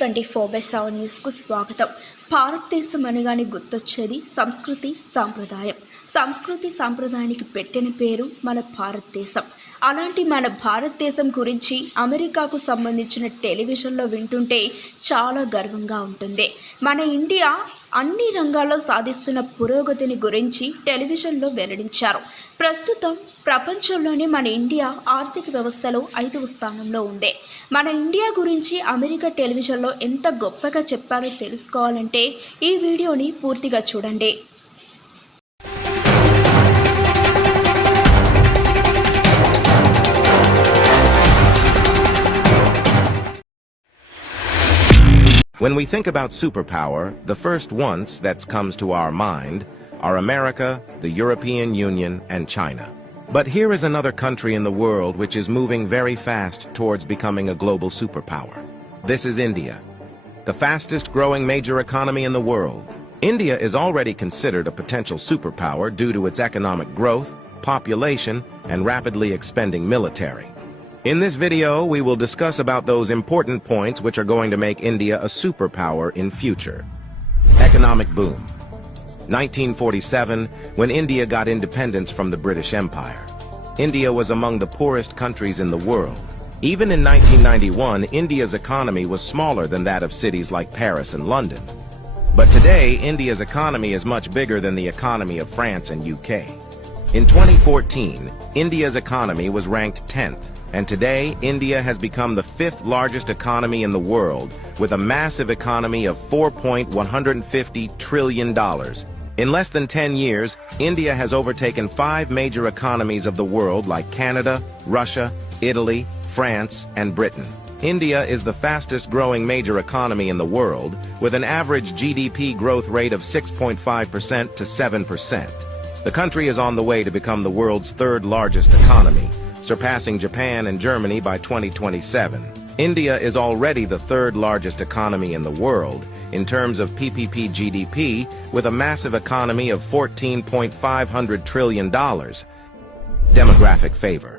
day24x7 news కు స్వాగతం. భారతదేశం అనగానే గుర్తొచ్చేది సంస్కృతి సాంప్రదాయం. సంస్కృతి సాంప్రదాయానికి పెట్టిన పేరు మన భారతదేశం. అలాంటి మన భారతదేశం గురించి అమెరికాకు సంబంధించిన టెలివిజన్లో వింటుంటే చాలా గర్వంగా ఉంటుంది. మన ఇండియా అన్ని రంగాల్లో సాధిస్తున్న పురోగతిని గురించి టెలివిజన్లో వెల్లడించారు. ప్రస్తుతం ప్రపంచంలోనే మన ఇండియా ఆర్థిక వ్యవస్థలో 5వ స్థానంలో ఉంది. మన ఇండియా గురించి అమెరికా టెలివిజన్లో ఎంత గొప్పగా చెప్పారో తెలుసుకోవాలంటే ఈ వీడియోని పూర్తిగా చూడండి. When we think about superpower, the first ones that comes to our mind are America, the European Union, and China. But here is another country in the world which is moving very fast towards becoming a global superpower. This is India, the fastest growing major economy in the world. India is already considered a potential superpower due to its economic growth, population, and rapidly expanding military. In this video, we will discuss about those important points which are going to make India a superpower in future. Economic boom. 1947, when India got independence from the British Empire. India was among the poorest countries in the world. Even in 1991, India's economy was smaller than that of cities like Paris and London. But today, India's economy is much bigger than the economy of France and UK. In 2014, India's economy was ranked 10th. And today, India has become the 5th largest economy in the world, with a massive economy of $4.150 trillion. In less than 10 years, India has overtaken 5 major economies of the world like Canada, Russia, Italy, France, and Britain. India is the fastest growing major economy in the world, with an average GDP growth rate of 6.5% to 7%. The country is on the way to become the world's 3rd largest economy, surpassing Japan and Germany by 2027. India is already the 3rd largest economy in the world in terms of PPP GDP, with a massive economy of $14.5 trillion. Demographic favor.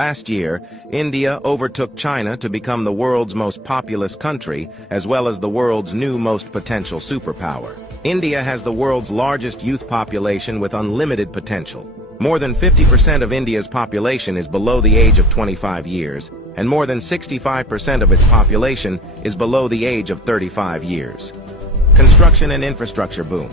Last year, India overtook China to become the world's most populous country, as well as the world's new most potential superpower. India has the world's largest youth population with unlimited potential. More than 50% of India's population is below the age of 25 years, and more than 65% of its population is below the age of 35 years. Construction and infrastructure boom.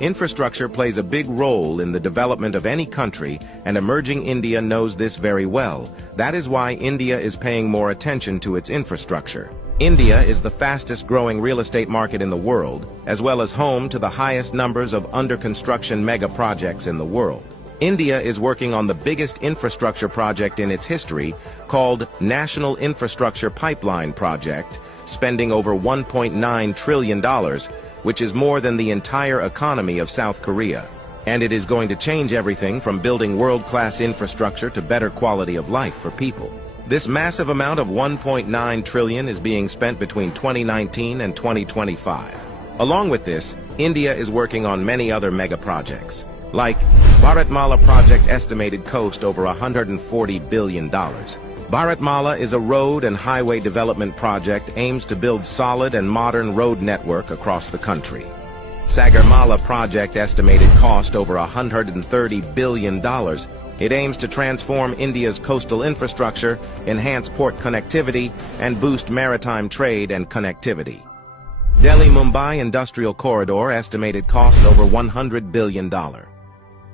Infrastructure plays a big role in the development of any country, and emerging India knows this very well. That is why India is paying more attention to its infrastructure. India is the fastest growing real estate market in the world, as well as home to the highest numbers of under construction mega projects in the world. India is working on the biggest infrastructure project in its history, called National Infrastructure Pipeline Project, spending over $1.9 trillion, which is more than the entire economy of South Korea. And it is going to change everything from building world-class infrastructure to better quality of life for people. This massive amount of $1.9 trillion is being spent between 2019 and 2025. Along with this, India is working on many other mega projects, like Bharatmala project estimated cost over $140 billion. Bharatmala is a road and highway development project aims to build solid and modern road network across the country. Sagarmala project estimated cost over $130 billion. It aims to transform India's coastal infrastructure, enhance port connectivity, and boost maritime trade and connectivity. Delhi-Mumbai Industrial Corridor estimated cost over $100 billion.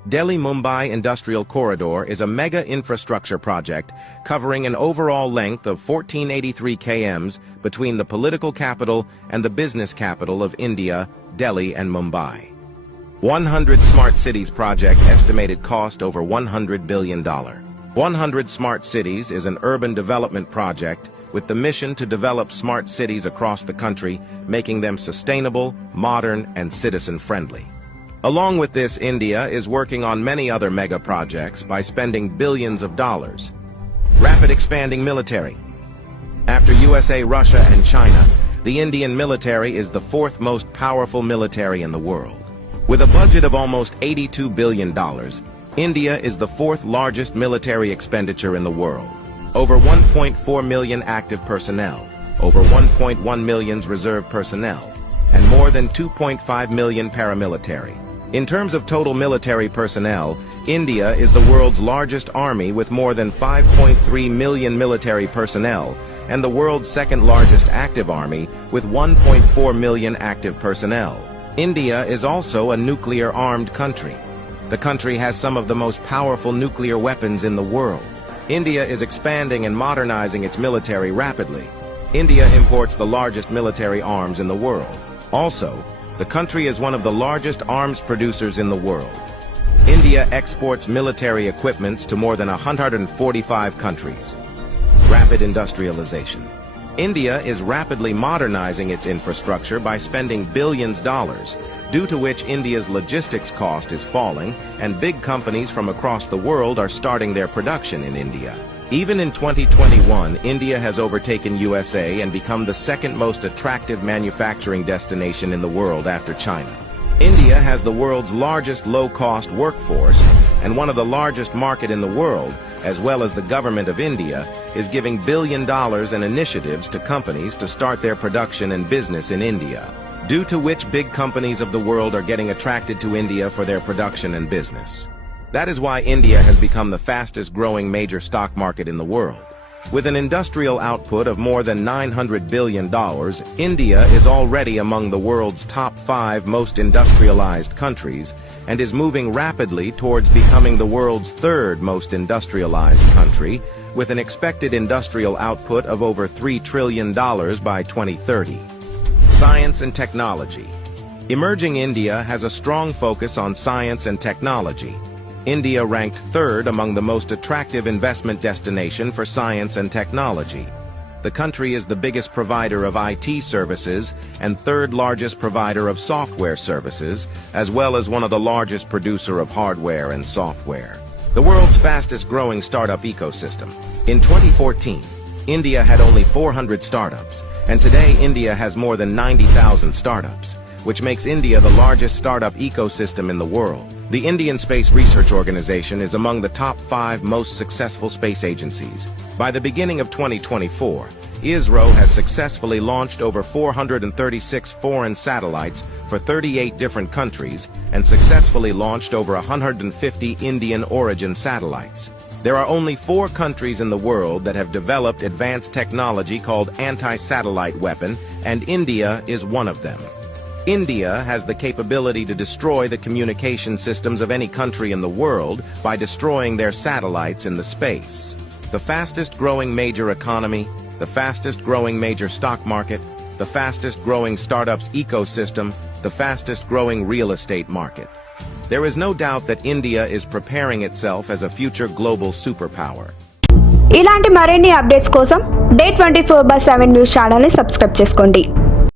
Delhi-Mumbai Industrial Corridor is a mega infrastructure project covering an overall length of 1483 km between the political capital and the business capital of India, Delhi and Mumbai. 100 Smart Cities project estimated cost over $100 billion. 100 Smart Cities is an urban development project with the mission to develop smart cities across the country, making them sustainable, modern, and citizen-friendly. Along with this, India is working on many other mega projects by spending billions of dollars. Rapid expanding military. After USA, Russia, and China, the Indian military is the 4th most powerful military in the world. With a budget of almost $82 billion, India is the 4th largest military expenditure in the world. Over 1.4 million active personnel, over 1.1 million reserve personnel, and more than 2.5 million paramilitary. In terms of total military personnel, India is the world's largest army with more than 5.3 million military personnel, and the world's second largest active army with 1.4 million active personnel. India is also a nuclear-armed country. The country has some of the most powerful nuclear weapons in the world. India is expanding and modernizing its military rapidly. India imports the largest military arms in the world. Also, the country is one of the largest arms producers in the world. India exports military equipments to more than 145 countries. Rapid industrialization. India is rapidly modernizing its infrastructure by spending billions of dollars, due to which India's logistics cost is falling, and big companies from across the world are starting their production in India. Even in 2021, India has overtaken USA and become the second most attractive manufacturing destination in the world after China. India has the world's largest low-cost workforce, and one of the largest market in the world, as well as the government of India, is giving $1 billion in initiatives to companies to start their production and business in India, due to which big companies of the world are getting attracted to India for their production and business. That is why India has become the fastest growing major stock market in the world. With an industrial output of more than $900 billion, India is already among the world's top 5 most industrialized countries and is moving rapidly towards becoming the world's 3rd most industrialized country, with an expected industrial output of over $3 trillion by 2030. Science and technology. Emerging India has a strong focus on science and technology. India ranked 3rd among the most attractive investment destination for science and technology. The country is the biggest provider of IT services and 3rd largest provider of software services, as well as one of the largest producer of hardware and software. The world's fastest growing startup ecosystem. In 2014, India had only 400 startups, and today India has more than 90,000 startups, which makes India the largest startup ecosystem in the world. The Indian Space Research Organization is among the top 5 most successful space agencies. By the beginning of 2024, ISRO has successfully launched over 436 foreign satellites for 38 different countries and successfully launched over 150 Indian origin satellites. There are only 4 countries in the world that have developed advanced technology called anti-satellite weapon, and India is one of them. India has the capability to destroy the communication systems of any country in the world by destroying their satellites in the space. The fastest growing major economy, the fastest growing major stock market, the fastest growing startups ecosystem, the fastest growing real estate market. There is no doubt that India is preparing itself as a future global superpower. ఇలాంటి మరిన్ని updates కోసం day24x7 news channel ని subscribe చేసుకోండి.